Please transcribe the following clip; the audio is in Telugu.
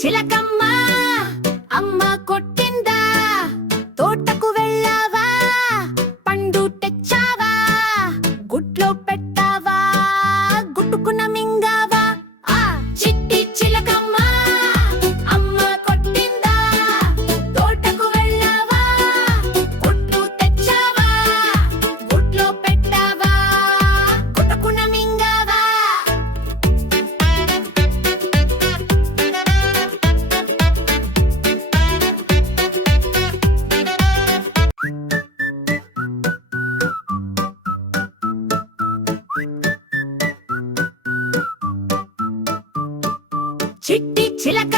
చిలకమ్మ అమ్మ కొట్టిందా తోటకు వెళ్ళావా పండు తెచ్చావా గుట్లో పెట్టావా గుట్టుకున్న మింగావా ఆ చిట్టి చిలకమ్మ అమ్మ కొట్టిందా తోటకు వెళ్ళావా గుట్లు తెచ్చావా గుట్లో పెట్టావా గుట్టుకున్న మింగావా చిట్టి చిలక